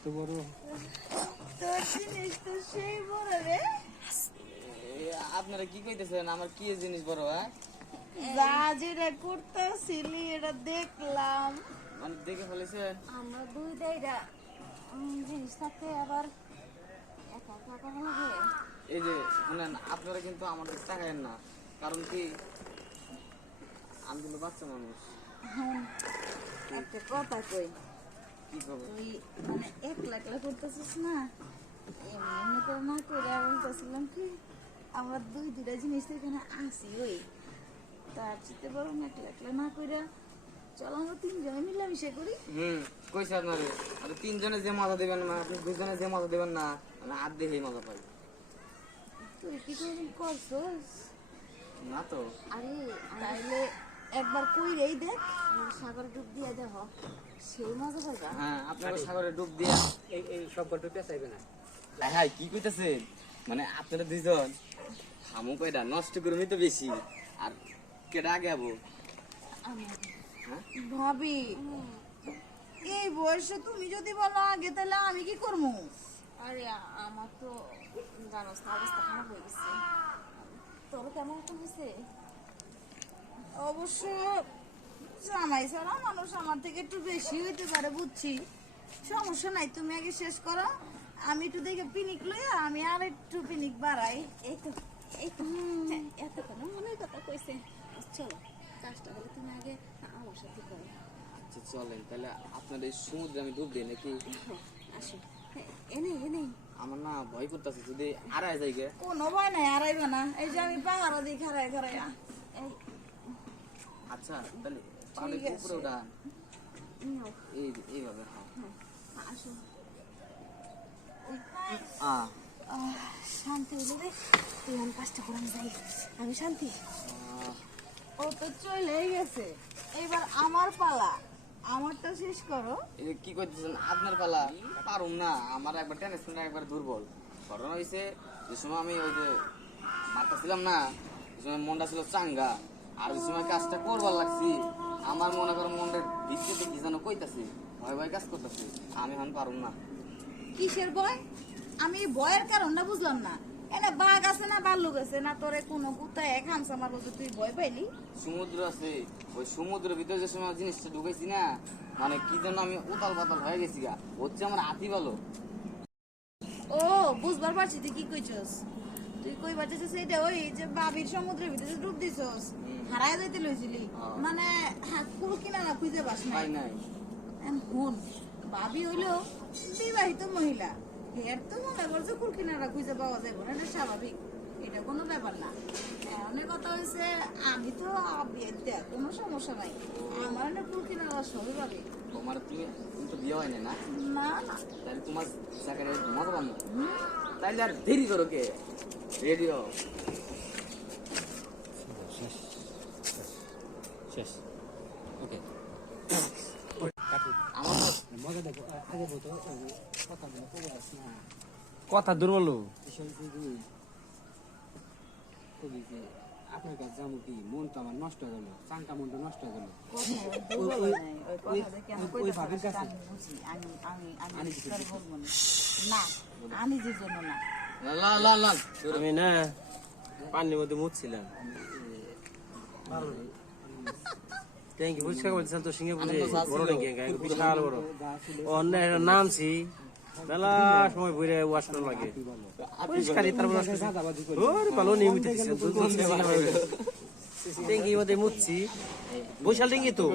কত বড় তোর জিনিস তো সেই বড় রে। আপনারা কি কইতেছেন? আমার কি জিনিস বড়? যা যেটা করতেছিলি এটা দেখলাম। মানে দেখে ফেলেছেন? আমরা দুই দাইরা জিনিস থাকতে আবার একা একা করা লাগে। এই যে শুনেন, আপনারা কিন্তু আমাদের টাকায়েন না, কারণ কি আমি কিন্তু বাচ্চা মানুষ। একটা কথা কই, কি করবো? তুই মানে একলা একলা করতেছিস না, এমনি করে না করে বলতেছিলাম কি আমরা দুইটা জিনিস তো এখানে আসি ওই তার চেয়ে বরং একলা একলা না করে চল আমরা তিনজনে মিলামিশা করি। কইছে আপনারে, আর তিনজনে যে মজা দেবেন না, আপনি দুজনে যে মজা দেবেন না, মানে আর দেখে মজা পাই তুই কি করে করছস? না তো। আরে তাইলে একবার কইরেই দেখ। সাগরে ডুব দিয়ে দেহ, সেই মজা পাইবা। হ্যাঁ, আপনারা সাগরে ডুব দিয়া এই সব বড় পেছাইবে না। হ্যাঁ কি কইতেছেন? মানে আপনারা দুইজন হামু কয়টা নষ্ট করবি তো বেশি, আর কেডা আগে যাবো? হ্যাঁ ভাবি এই বয়সে তুমি যদি বলো আগে তাহলে আমি কি করবো? আরে আমার তো জানোস না অবস্থা খারাপ হয়ে গেছে। তোর কেমন একটা হয়েছে? অবশ্য জামাই ছাড়া মানুষ আমার থেকে একটু বেশি হইতে পারে বুঝছি, সমস্যা নাই, তুমি আগে শেষ করো, আমি একটু দেখে পিনিক লইয়া আমি আর একটু পিনিক বাড়াই। এই তো এতক্ষণ মনের কথা কইছে। চলো কাজটা হলে তুমি আগে আমার সাথে করো। আচ্ছা চলেন তাহলে, আপনার এই সমুদ্রে আমি ডুব দিই নাকি? আসো এনে এনে আমার না ভয় করতেছে, যদি আড়াই জায়গা। কোনো ভয় নাই, আড়াইবে না, এই যে আমি পাহারা দিই খারাই খারাইয়া। এই আচ্ছা তাহলে পাহাড়ের ঠিক আছে। উপরে উঠান, নাও এইভাবে। হ্যাঁ আসো। শান্তি হইলে রে, তুই আমি কাজটা করে যাই, আমি শান্তি। ও তো চলেই গেছে, এবার আমার পালা, আমারটা শেষ করো। এই যে কি করতেছেন? আপনার পালা। পারুম না, আমার একবার টেনিস একবার দুর্বল। ঘটনা হয়েছে যে সময় আমি ওই যে মারতেছিলাম না, ওই সময় মনটা ছিল চাঙ্গা, আর ওই সময় কাজটা করবার লাগছি, আমার মনে করো মনটা ভিতরে কি যেন কইতাছে, ভয় ভয় কাজ করতেছে, আমি এখন পারুম না। কিসের ভয়? আমি এই ভয়ের কারণটা বুঝলাম না। এনে বাঘ আছে না ভাল্লুক আছে না, তোরে কোনো কুত্তায় খামসা মারবো যে তুই ভয় পাইলি? সমুদ্র আছে, ওই সমুদ্রের ভিতরে যে সময় জিনিসটা ঢুকেছি না, মানে কি যেন আমি উতাল পাতাল হয়ে গেছি গা, হচ্ছে আমার হাতি ভালো। ও বুঝবার পারছি তুই কি কইছস। তুই কইবার চাইছিস এইটা ওই যে বাবির সমুদ্রের ভিতরে ডুব দিছস, হারায় যাইতে লইছিলি, মানে কুল কিনারা খুঁজে পাস নাই নাই। নাই হুন, ভাবি হইলো বিবাহিত মহিলা, এর তো মনে করছে কুল কিনারা খুঁজে পাওয়া যাবে না, এটা স্বাভাবিক, এটা কোনো ব্যাপার না। অনেক কথা হয়েছে, আমি তো বিয়েতে কোনো সমস্যা নাই, আমার না কুল কিনারা সবই পাবে। তোমার তুমি তুমি তো বিয়ে হয়নি না, না না, তাহলে তোমার জায়গায় মজা পাবো, তাইলে আর দেরি করো কে? রেডিও শেষ শেষ ওকে। আমার মজা দেখো আগে বলতো কথা বলে পড়ে আস না। কথা দুর্বল। কবি যে আপনার কাছে যাবো কি, মন তো আমার নষ্ট হয়ে গেল, চাঙ্কা মনটা নষ্ট হয়ে গেল। ওই ভাবির কাছে আমি যে জন্য না, আমি না পানির মধ্যে মুছছিলাম, ট্যাঙ্কি পরিষ্কার করতেছিলাম তো সিঙ্গাপুরে বড় ট্যাঙ্কি বিশাল বড়, অন্য একটা নামছি মেলা সময় বইরে ওয়াশ করা লাগে পরিষ্কারই, তারপর ভালো নিয়মিত ট্যাঙ্কির মধ্যে মুছছি, বৈশাল ট্যাঙ্কি তো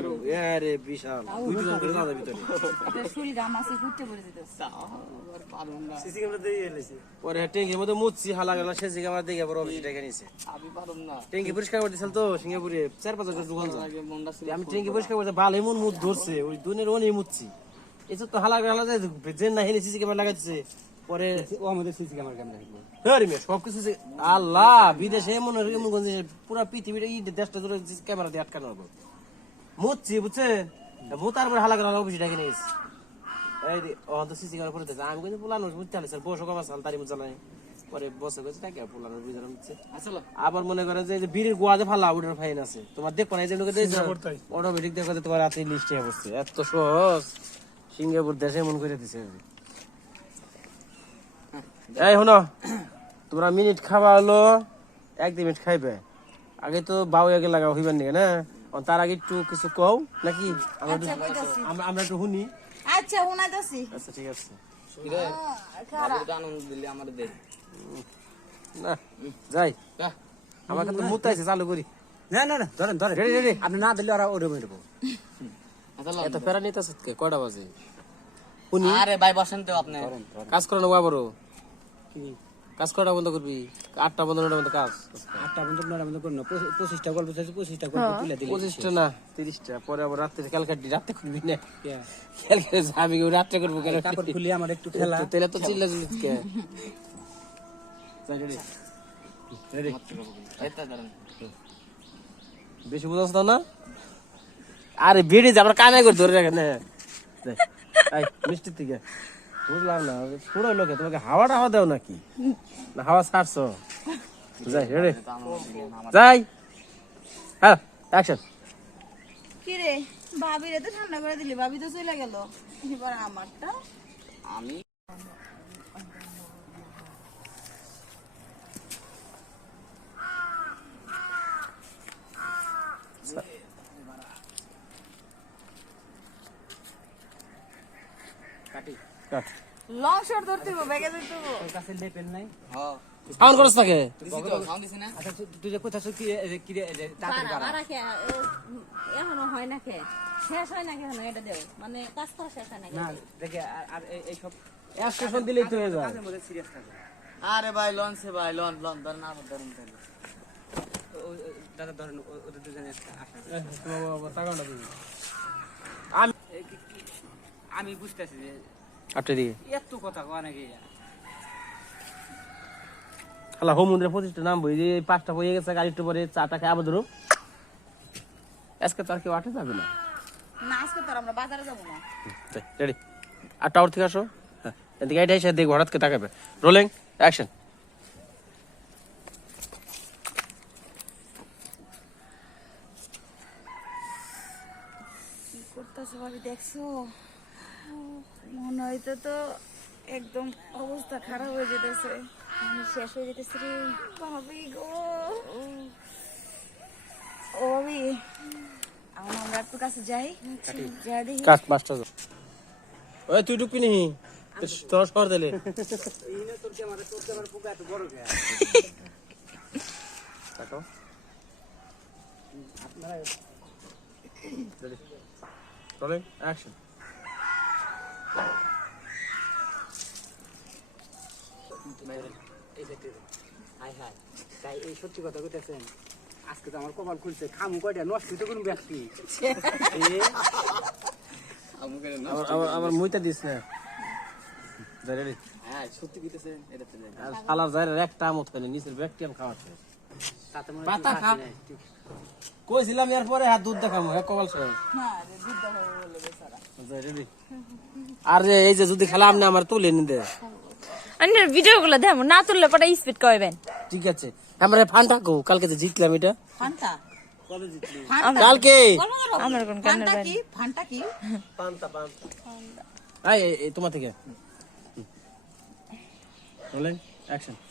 আরে বিশাল, দুই জন করে দাদা ভিতরে শরীর আমার ঘুরতে পড়ে যেত। পরে ট্যাঙ্কির মধ্যে মুছছি, হালা গেলা শেষে আমার দেখে আবার অফিসে ডেকে নিছে। আমি পারুম না, ট্যাঙ্কি পরিষ্কার করতেছিল তো সিঙ্গাপুরে 4-5 হাজার দোকান যায়। আগে মনটা ছিল আমি ট্যাঙ্কি পরিষ্কার করতে ভালো এমন মুখ ধরছে, ওই দুনের অনেক মুছছি, এসব তো হালা হালা যায় যে না হেলে সিসি ক্যামেরা লাগাচ্ছে। পরে ও আমাদের সিসি ক্যামেরা রাখবো। সবকিছু আল্লাহ বিদেশে এমন এমন পুরা পৃথিবীটা এই দেশটা ধরে ক্যামেরা দিয়ে আটকানো হবে, মুছছি বুঝছেন, মুতার পরে হালা গেলা অফিসে ডেকে নিয়েছি, এই তো সিসি ক্যামেরা করে দিচ্ছে। আমি কিন্তু পুলানো বুঝতে পারছি স্যার, বসো কমা সাল তারি মুজালাই, পরে বসে গেছে তাকে পুলানোর বুঝলাম হচ্ছে। আসলে আবার মনে করেন যে বীরের গোয়াতে ফালা ওটার ফাইন আছে, তোমার দেখো না এই যে অটোমেটিক দেখো তোমার রাতে লিস্টে বসছে, এত সহজ সিঙ্গাপুর দেশে এমন করে দিছে। এই শোনো, তোমরা মিনিট খাওয়া হলো 1-2 মিনিট খাইবে। আগে তো বাউ আগে লাগাও হইবার নিয়ে না, তার আগে একটু কিছু কও নাকি? আচ্ছা কইতাছি। আমরা একটু শুনি। আচ্ছা উনাইতাছি। আচ্ছা ঠিক আছে। কিরে বাবু তো আনন্দ দিলি আমার দে না যাই, আমাকে তো মুতাইছে, চালু করি। না না না ধরেন ধরেন রেডি রেডি। আপনি না দিলে ওরা ওরে মেরবো। এত ফেরা নিতে আসত কে? কয়টা বাজে? শুনি। আরে ভাই বসেন তো আপনি কাজ করো না বাবু, কি কাজ করাটা বন্ধ করবি, 8টা বন্ধ 9টা বন্ধ কাজ। 8টা বন্ধ 9টা বন্ধ করুন না, 25টা গল্প চাইছি, 25টা গল্প তুলে দিলে 25টা না 30টা, পরে আবার রাত্রে ক্যালকাটি রাতে করবি না, কে? ক্যালকাটি আমি রাত্রে করবো কেন? কাপড় খুলি আমার একটু খেলা। তেলে তো চিল্লা চিল্লি কে? যাই রেডি রেডি। এটা ধরেন বেশি বুঝাস না? আরে বেড়ে যা, আমরা কামাই করে ধরে রাখেন। মিষ্টির থেকে বুঝলাম না, পুরো লোকে তোমাকে হাওয়াটা হাওয়া দেও নাকি? না হাওয়া ছাড়ছো? যাই রেডি যাই। হ্যাঁ অ্যাকশন। কি রে ভাবিরে তো ঠান্ডা করে দিলি, ভাবি তো চলে গেল, এবার আমারটা। আমি কাটি কাট। লং শট ধরতে হবে, ব্যাগে ধরতে হবে। তোর কাছে লেপেন নাই? হ্যাঁ সাউন্ড করছ তাকে? দিছি তো সাউন্ড দিছি না আচ্ছা তুই যে কোথায় কি রে তাড়াতাড়ি পারা পারা। পারা খে এখনো হয় না খে, শেষ হয় না কেন এটা দেও, মানে কাজ করা শেষ হয় না না দেখে আর এই সব স্টেশন দিলেই তো হয়ে যায়। কাজের মধ্যে সিরিয়াস থাকে। আরে ভাই লঞ্চে ভাই লন লন ধরেন আবার ধরেন তাহলে দাদা ধরেন ওদের দুজনে আসা। আমি বুঝতেছি যে আপনি দিকে এত কথা কয় নাকি। খালা হোমুন্দ্রে 25টা নাম বই যে 5টা হয়ে গেছে, গাড়ি একটু পরে 4টা খাই আবার ধরো। আজকে তো আর কেউ আটে যাবে না। না আজকে তো আর আমরা বাজারে যাবো না। রেডি। আর টাওয়ার থেকে আসো। হ্যাঁ এদিকে এটা এসে দেখো, হঠাৎ করে তাকাবে। Rolling action. কি করতেছে ভাবি দেখছো? মনে হইতো তো একদম অবস্থা খারাপ হয়ে যেতেছে। আমি শেষ হয়ে যেতেছি রে। ভাবি গো, ও ভাবি এখন আমরা একটু কাছে যাই, যাই দেখি। কাট মাস্টার। ওই তুই ঢুকবি নি? তোর সর দিলে। তোর ক্যামেরা পোকা এত বড় কে? কাটো। আপনারা রেডি। Rolling action. এই যে হাই হাই তাই এই সত্যি কথা কইতেছেন, আজকে তো আমার কপাল খুলছে, খামু কয়টা নষ্ট হইতে কোন ব্যক্তি। আমাকে আমার মুইটা দিস না। যাই রেডি। হ্যাঁ সত্যি কইতেছে এটা তো আর শালার যাই একটা আমত খাইনি, নিচের ব্যাকটেরিয়াম খাওয়াচ্ছে। তাতে মনে পাতা খা। কইছিলাম এর পরে হাত দুধ দেখামু, এক কপাল শেষ। না রে দুধ হবে বলে বেচারা। যাই রেডি। আর যে এই যে যদি খেলা আপনি আমার তুলে নিন দে। আমি ভিডিও গুলো দেখো না, তুললে পরে স্পিড কইবেন। ঠিক আছে, আমরা ফান্টা কো কালকে যে জিতলাম এটা। ফান্টা কবে জিতলি? কালকে আমার কোন ফান্টা কি? ফান্টা কি? পান্তা এই তোমার থেকে। Rolling action.